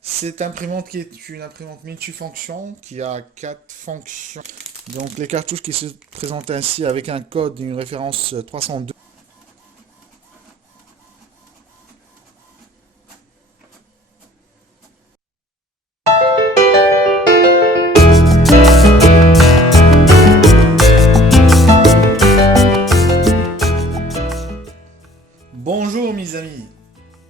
Cette imprimante qui est une imprimante multifonction qui a 4 fonctions. Donc les cartouches qui se présentent ainsi avec un code d'une référence 302. Bonjour mes amis.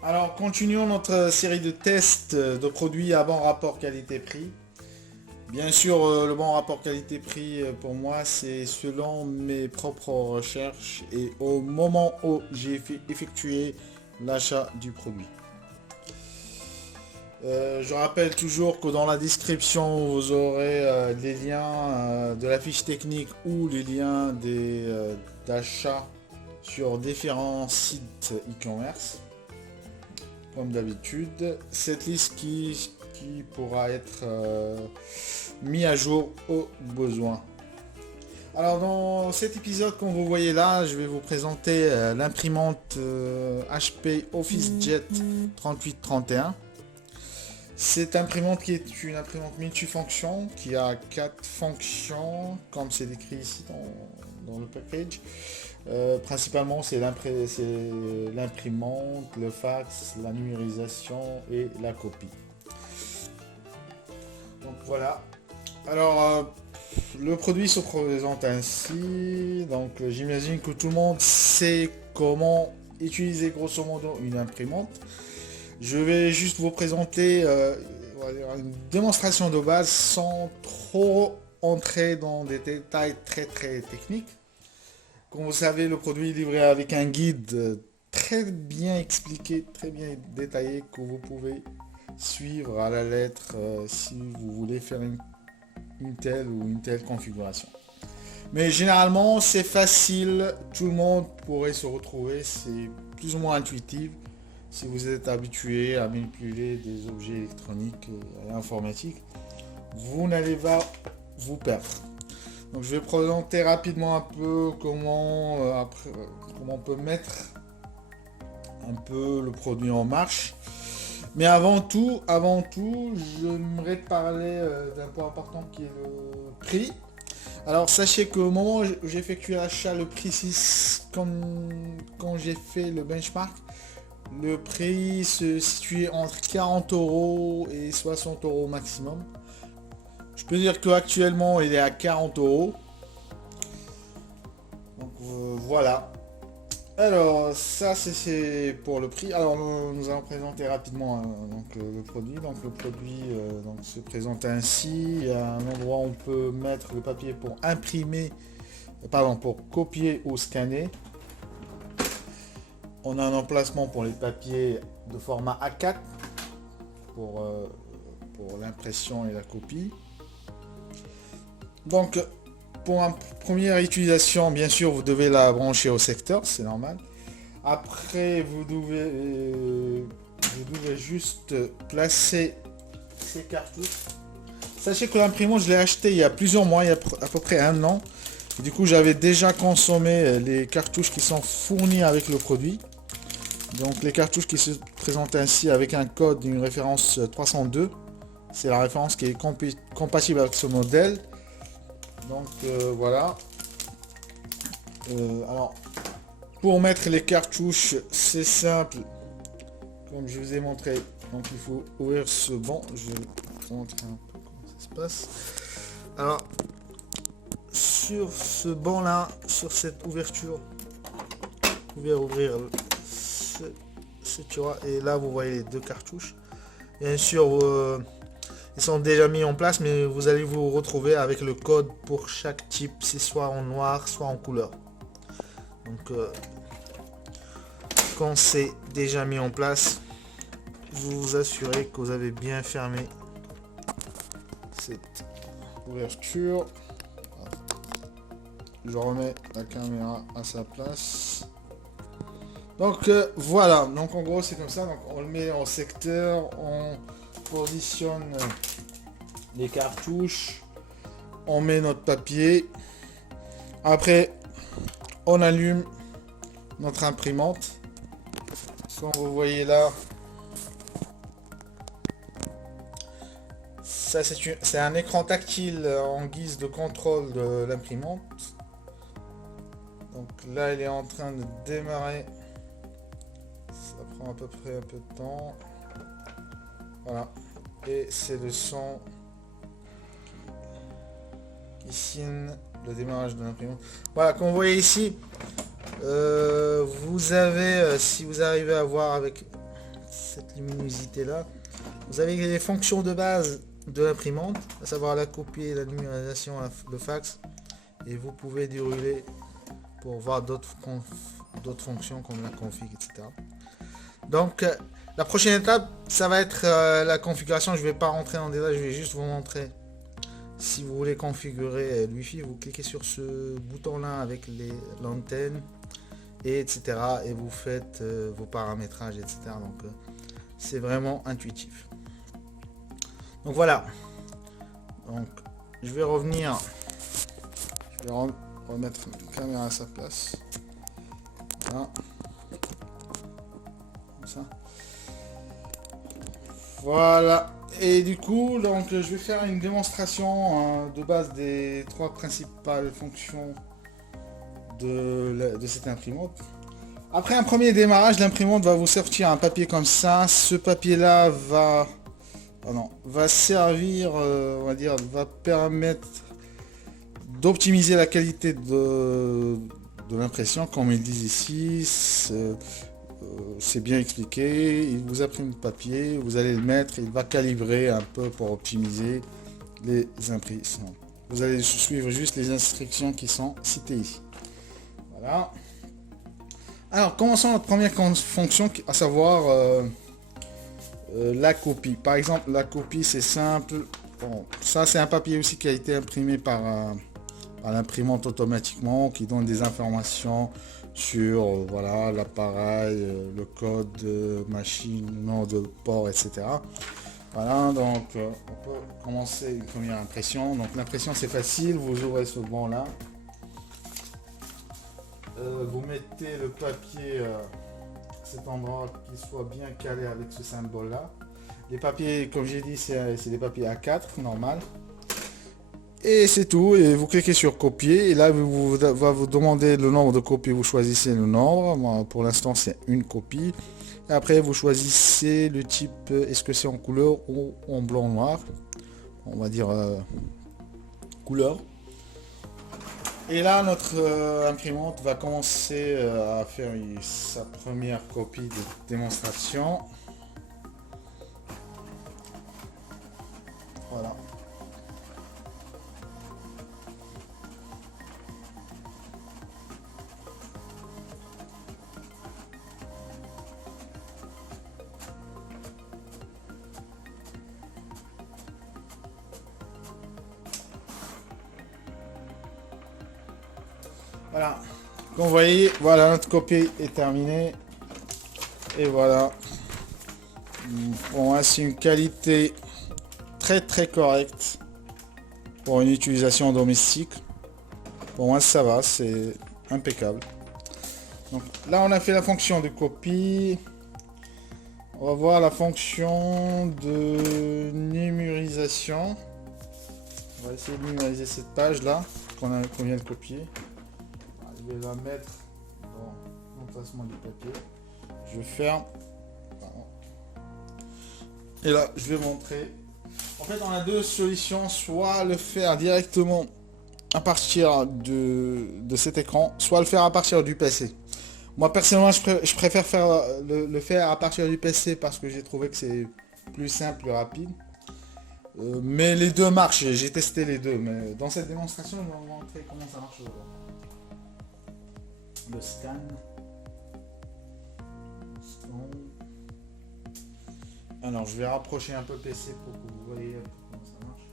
Alors continuons notre série de tests de produits à bon rapport qualité-prix. Bien sûr, le bon rapport qualité-prix pour moi, c'est selon mes propres recherches et au moment où j'ai effectué l'achat du produit. Je rappelle toujours que dans la description, vous aurez les liens de la fiche technique ou les liens d'achat sur différents sites e-commerce. Comme d'habitude, cette liste qui pourra être mis à jour au besoin. Alors dans cet épisode, comme vous voyez là, je vais vous présenter l'imprimante HP OfficeJet 3831. Cette imprimante qui est une imprimante multifonction qui a 4 fonctions comme c'est décrit ici dans le package. Principalement c'est l'imprimante, le fax, la numérisation et la copie. Donc voilà. Alors le produit se présente ainsi. Donc j'imagine que tout le monde sait comment utiliser grosso modo une imprimante. Je vais juste vous présenter une démonstration de base sans trop entrer dans des détails très techniques. Comme vous savez, le produit est livré avec un guide très bien expliqué, très bien détaillé que vous pouvez suivre à la lettre si vous voulez faire une telle ou une telle configuration. Mais généralement, c'est facile, tout le monde pourrait se retrouver, c'est plus ou moins intuitif. Si vous êtes habitué à manipuler des objets électroniques et à l'informatique, vous n'allez pas vous perdre. Donc je vais présenter rapidement un peu comment on peut mettre un peu le produit en marche. Mais avant tout, j'aimerais parler d'un point important qui est le prix. Alors sachez qu'au moment où j'ai effectué l'achat, le prix, comme quand j'ai fait le benchmark, le prix se situait entre 40 € et 60 € maximum. Je peux dire qu'actuellement il est à 40 €. Donc voilà. Alors ça c'est pour le prix. Alors nous allons présenter rapidement le produit. Donc le produit se présente ainsi. Il y a un endroit où on peut mettre le papier pour imprimer, pour copier ou scanner. On a un emplacement pour les papiers de format A4 pour l'impression et la copie. Donc pour une première utilisation, bien sûr, vous devez la brancher au secteur, c'est normal. Après, vous devez juste placer ces cartouches. Sachez que l'imprimante, je l'ai acheté il y a plusieurs mois, il y a à peu près 1 an. Et du coup, j'avais déjà consommé les cartouches qui sont fournies avec le produit. Donc les cartouches qui se présentent ainsi avec un code d'une référence 302. C'est la référence qui est compatible avec ce modèle. Donc voilà. Alors pour mettre les cartouches, c'est simple. Comme je vous ai montré. Donc il faut ouvrir ce banc. Je vais vous montrer un peu comment ça se passe. Alors sur ce banc là, sur cette ouverture, vous pouvez ouvrir ce tiroir et là vous voyez les 2 cartouches. Bien sûr ils sont déjà mis en place, mais vous allez vous retrouver avec le code pour chaque type, c'est soit en noir soit en couleur. Donc quand c'est déjà mis en place, vous vous assurez que vous avez bien fermé cette ouverture. Je remets la caméra à sa place. Donc voilà, donc en gros c'est comme ça. Donc on le met en secteur, on positionne les cartouches, on met notre papier, après on allume notre imprimante. Comme vous voyez là, Ça, c'est un écran tactile en guise de contrôle de l'imprimante. Donc là, il est en train de démarrer. Ça prend à peu près un peu de temps. Voilà. Et c'est le son qui signe le démarrage de l'imprimante. Voilà, comme vous voyez ici, vous avez, si vous arrivez à voir avec cette luminosité là, vous avez les fonctions de base de l'imprimante, à savoir la copie, la numérisation, le fax, et vous pouvez dérouler pour voir d'autres fonctions comme la config, etc. Donc la prochaine étape, ça va être la configuration. Je ne vais pas rentrer en détail, je vais juste vous montrer. Si vous voulez configurer le Wi-Fi, vous cliquez sur ce bouton là avec l'antenne, et etc. Et vous faites vos paramétrages, etc. Donc c'est vraiment intuitif. Donc voilà. Donc je vais revenir. Je vais remettre la caméra à sa place. Voilà. Comme ça. Voilà. Et du coup, donc je vais faire une démonstration de base des trois principales fonctions de cette imprimante. Après un premier démarrage, l'imprimante va vous sortir un papier comme ça. Ce papier là va servir, on va dire, va permettre d'optimiser la qualité de l'impression, comme ils disent ici. C'est bien expliqué. Il vous imprime le papier, vous allez le mettre, il va calibrer un peu pour optimiser les impressions. Vous allez suivre juste les instructions qui sont citées ici. Voilà. Alors commençons notre première fonction, à savoir la copie. Par exemple, la copie, c'est simple. Bon, ça c'est un papier aussi qui a été imprimé par l'imprimante automatiquement, qui donne des informations sur voilà l'appareil, le code machine, nom de port, etc. Voilà, donc on peut commencer une première impression. Donc l'impression c'est facile, vous ouvrez ce banc là, vous mettez le papier à cet endroit qui soit bien calé avec ce symbole là. Les papiers, comme j'ai dit, c'est des papiers A4 normal. Et c'est tout, et vous cliquez sur copier, et là va vous demander le nombre de copies, vous choisissez le nombre. Moi, pour l'instant c'est une copie, et après vous choisissez le type, est-ce que c'est en couleur ou en blanc noir, on va dire couleur. Et là notre imprimante va commencer à faire sa première copie de démonstration. Voilà. Voilà, comme vous voyez, voilà, notre copie est terminée. Et voilà. Bon, c'est une qualité très correcte pour une utilisation domestique. Pour moi, ça va, c'est impeccable. Donc là, on a fait la fonction de copie. On va voir la fonction de numérisation. On va essayer de numériser cette page là qu'on vient de copier. Je vais la mettre dans l'emplacement du papier. Je ferme. Et là, je vais montrer. En fait, on a deux solutions. Soit le faire directement à partir de cet écran, soit le faire à partir du PC. Moi, personnellement, je préfère faire le faire à partir du PC parce que j'ai trouvé que c'est plus simple, plus rapide. Mais les deux marchent. J'ai testé les deux. Mais dans cette démonstration, je vais vous montrer comment ça marche. Le scan. Alors je vais rapprocher un peu le PC pour que vous voyez comment ça marche.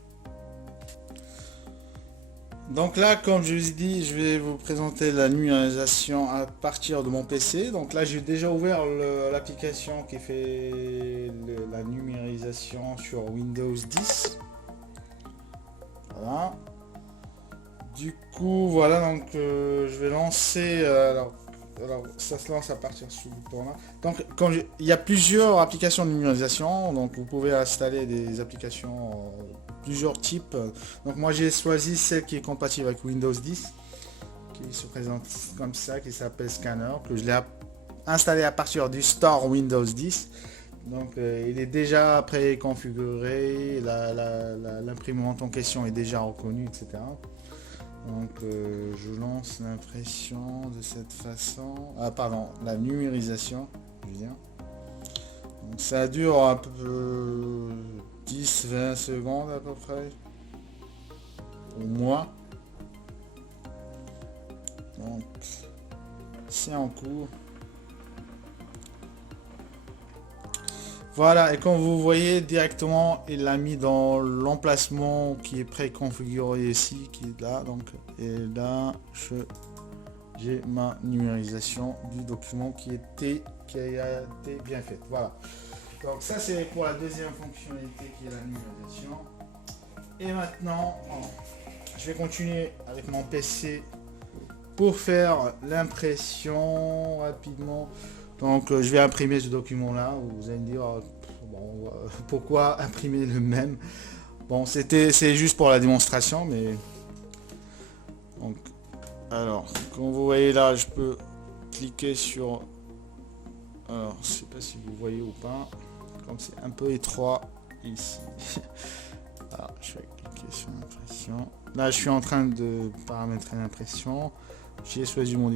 Donc là, comme je vous ai dit, je vais vous présenter la numérisation à partir de mon PC. Donc là, j'ai déjà ouvert l'application qui fait la numérisation sur Windows 10. Voilà. Du coup, voilà, donc je vais lancer. Alors, ça se lance à partir de ce bouton-là. Donc, il y a plusieurs applications de numérisation, donc vous pouvez installer des applications plusieurs types. Donc moi j'ai choisi celle qui est compatible avec Windows 10, qui se présente comme ça, qui s'appelle Scanner, que je l'ai installé à partir du store Windows 10. Donc il est déjà préconfiguré, l'imprimante en question est déjà reconnue, etc. Donc je lance l'impression de cette façon. Ah pardon, la numérisation, je veux dire. Donc ça dure un peu 10-20 secondes à peu près. Au moins. Donc c'est en cours. Voilà, et comme vous voyez directement, il l'a mis dans l'emplacement qui est préconfiguré ici, qui est là. Donc, et là, j'ai ma numérisation du document qui a été bien faite. Voilà. Donc ça c'est pour la deuxième fonctionnalité qui est la numérisation. Et maintenant, je vais continuer avec mon PC pour faire l'impression rapidement. Donc je vais imprimer ce document là, vous allez me dire bon, pourquoi imprimer le même. Bon, c'est juste pour la démonstration, mais donc alors comme vous voyez là, je peux cliquer sur, alors je sais pas si vous voyez ou pas, comme c'est un peu étroit ici. Alors je vais cliquer sur l'impression. Là je suis en train de paramétrer l'impression. J'ai choisi mon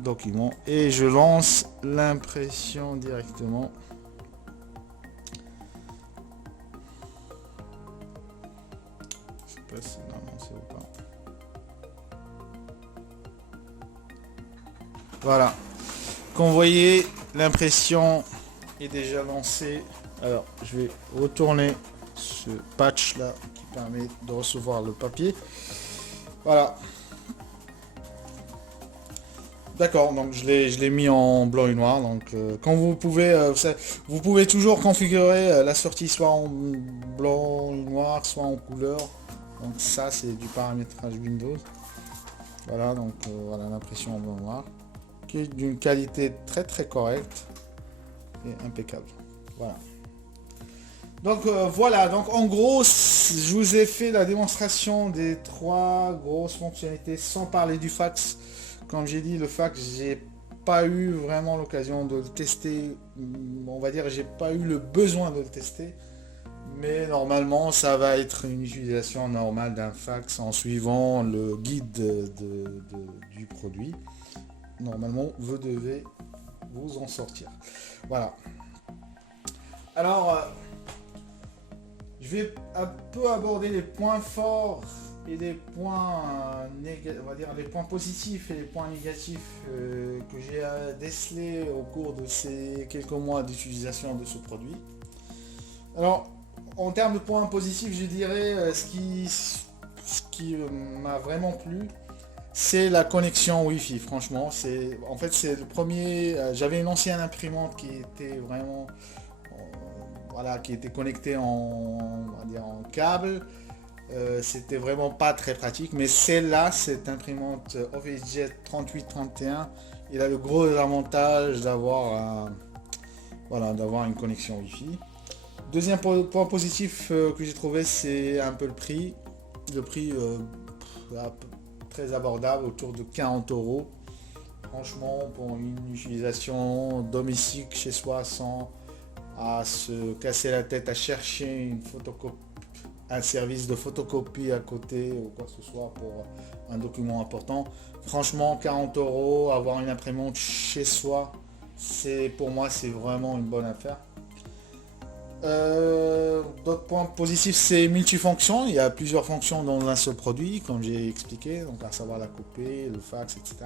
document et je lance l'impression directement. Je sais pas si c'est lancé ou pas. Voilà. Comme vous voyez, l'impression est déjà lancée. Alors, je vais retourner ce patch là qui permet de recevoir le papier. Voilà. D'accord, donc je l'ai mis en blanc et noir. Donc quand vous pouvez toujours configurer la sortie soit en blanc et noir, soit en couleur. Donc ça c'est du paramétrage Windows. Voilà, donc voilà l'impression en blanc et noir, qui est d'une qualité très très correcte et impeccable. Voilà. Donc voilà, donc en gros, je vous ai fait la démonstration des 3 grosses fonctionnalités sans parler du fax. Comme j'ai dit, le fax, j'ai pas eu vraiment l'occasion de le tester. On va dire, j'ai pas eu le besoin de le tester. Mais normalement, ça va être une utilisation normale d'un fax en suivant le guide du produit. Normalement, vous devez vous en sortir. Voilà. Alors, je vais un peu aborder les points forts et les points on va dire les points positifs et les points négatifs que j'ai décelés au cours de ces quelques mois d'utilisation de ce produit. Alors, en termes de points positifs, je dirais ce qui m'a vraiment plu, c'est la connexion Wi-Fi. Franchement, c'est le premier. J'avais une ancienne imprimante qui était vraiment voilà, qui était connectée on va dire, en câble. C'était vraiment pas très pratique, mais celle-là, cette imprimante OfficeJet 3831, il a le gros avantage d'avoir d'avoir une connexion Wi-Fi. Deuxième point positif que j'ai trouvé, c'est un peu le prix. Le prix très abordable, autour de 40 €. Franchement, pour une utilisation domestique chez soi, sans à se casser la tête à chercher une photocopie, un service de photocopie à côté ou quoi que ce soit pour un document important. Franchement, 40 €, avoir une imprimante chez soi, pour moi c'est vraiment une bonne affaire. D'autres points positifs, c'est multifonction. Il y a plusieurs fonctions dans un seul produit, comme j'ai expliqué, donc à savoir la copie, le fax, etc.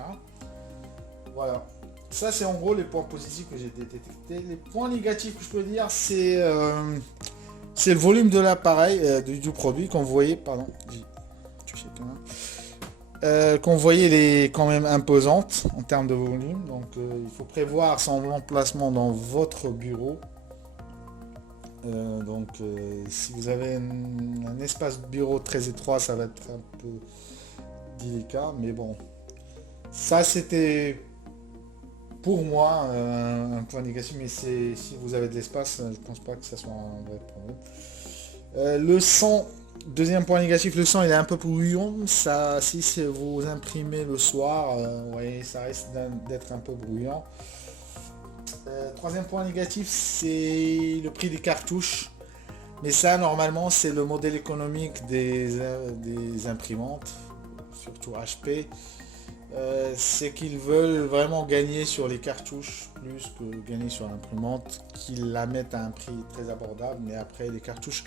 Voilà. Ça c'est en gros les points positifs que j'ai détectés. Les points négatifs que je peux dire, c'est le volume de l'appareil, du produit, comme vous voyez, pardon, comme vous voyez, elle est quand même imposante en termes de volume, donc il faut prévoir son emplacement dans votre bureau. Si vous avez un espace bureau très étroit, ça va être un peu délicat, mais bon, ça c'était pour moi un point négatif, mais si vous avez de l'espace, je pense pas que ça soit un vrai problème. Le son, Deuxième point négatif, le son il est un peu bruyant. Ça, si vous imprimez le soir, ouais, ça risque d'être un peu bruyant. Troisième point négatif, c'est le prix des cartouches. Mais ça, normalement, c'est le modèle économique des imprimantes, surtout HP. C'est qu'ils veulent vraiment gagner sur les cartouches plus que gagner sur l'imprimante, qu'ils la mettent à un prix très abordable. Mais après, les cartouches,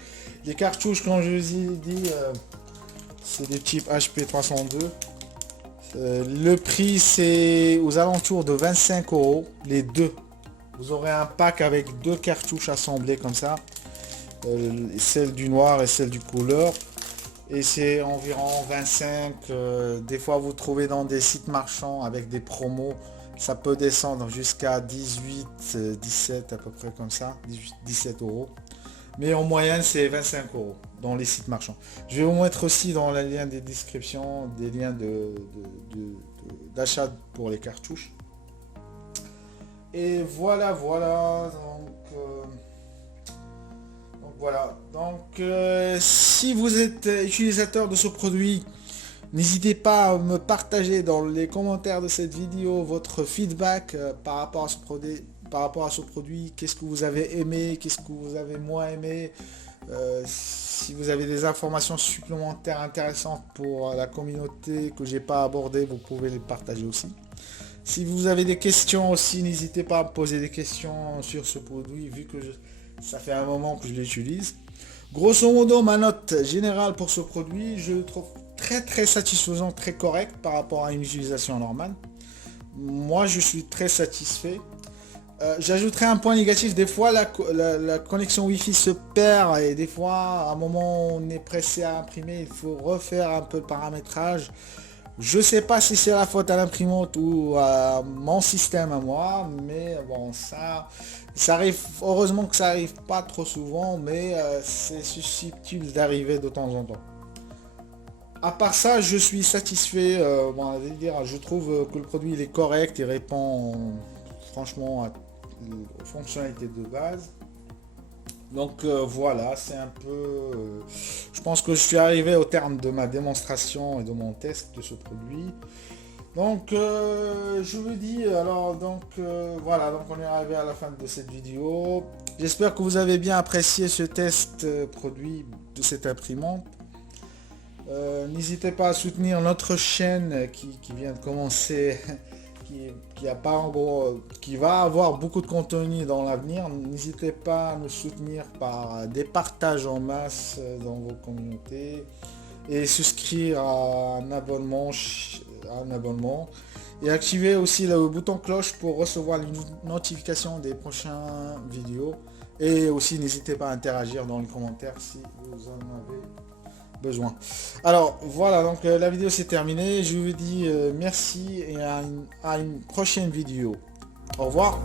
comme je vous ai dit, c'est du type HP 302. Le prix, c'est aux alentours de 25 €, les deux. Vous aurez un pack avec deux cartouches assemblées comme ça, celle du noir et celle du couleur, et c'est environ 25. Des fois vous trouvez dans des sites marchands avec des promos, ça peut descendre jusqu'à 18, 17 à peu près comme ça, 18, 17 €. Mais en moyenne c'est 25 € dans les sites marchands. Je vais vous mettre aussi dans les liens des descriptions des liens d'achat pour les cartouches. Et voilà, donc si vous êtes utilisateur de ce produit, n'hésitez pas à me partager dans les commentaires de cette vidéo votre feedback par rapport à ce produit, qu'est-ce que vous avez aimé, qu'est-ce que vous avez moins aimé. Si vous avez des informations supplémentaires intéressantes pour la communauté que j'ai pas abordé, vous pouvez les partager aussi. Si vous avez des questions aussi, n'hésitez pas à me poser des questions sur ce produit, vu que ça fait un moment que je l'utilise. Grosso modo, ma note générale pour ce produit, je le trouve très satisfaisant, très correct par rapport à une utilisation normale. Moi, je suis très satisfait. J'ajouterai un point négatif, des fois la connexion Wi-Fi se perd et des fois, à un moment où on est pressé à imprimer, il faut refaire un peu le paramétrage. Je sais pas si c'est la faute à l'imprimante ou à mon système à moi, mais bon, ça arrive, heureusement que ça arrive pas trop souvent, mais c'est susceptible d'arriver de temps en temps. À part ça, je suis satisfait. Je trouve que le produit il est correct, il répond franchement aux fonctionnalités de base. Donc voilà, c'est un peu... je pense que je suis arrivé au terme de ma démonstration et de mon test de ce produit. Donc je vous dis, alors donc voilà, donc on est arrivé à la fin de cette vidéo. J'espère que vous avez bien apprécié ce test produit de cette imprimante. N'hésitez pas à soutenir notre chaîne qui vient de commencer, qui va avoir beaucoup de contenu dans l'avenir. N'hésitez pas à nous soutenir par des partages en masse dans vos communautés et souscrire à un abonnement et activer aussi le bouton cloche pour recevoir les notifications des prochaines vidéos. Et aussi n'hésitez pas à interagir dans les commentaires si vous en avez besoin. Alors voilà, donc la vidéo c'est terminé. Je vous dis merci et à une prochaine vidéo. Au revoir.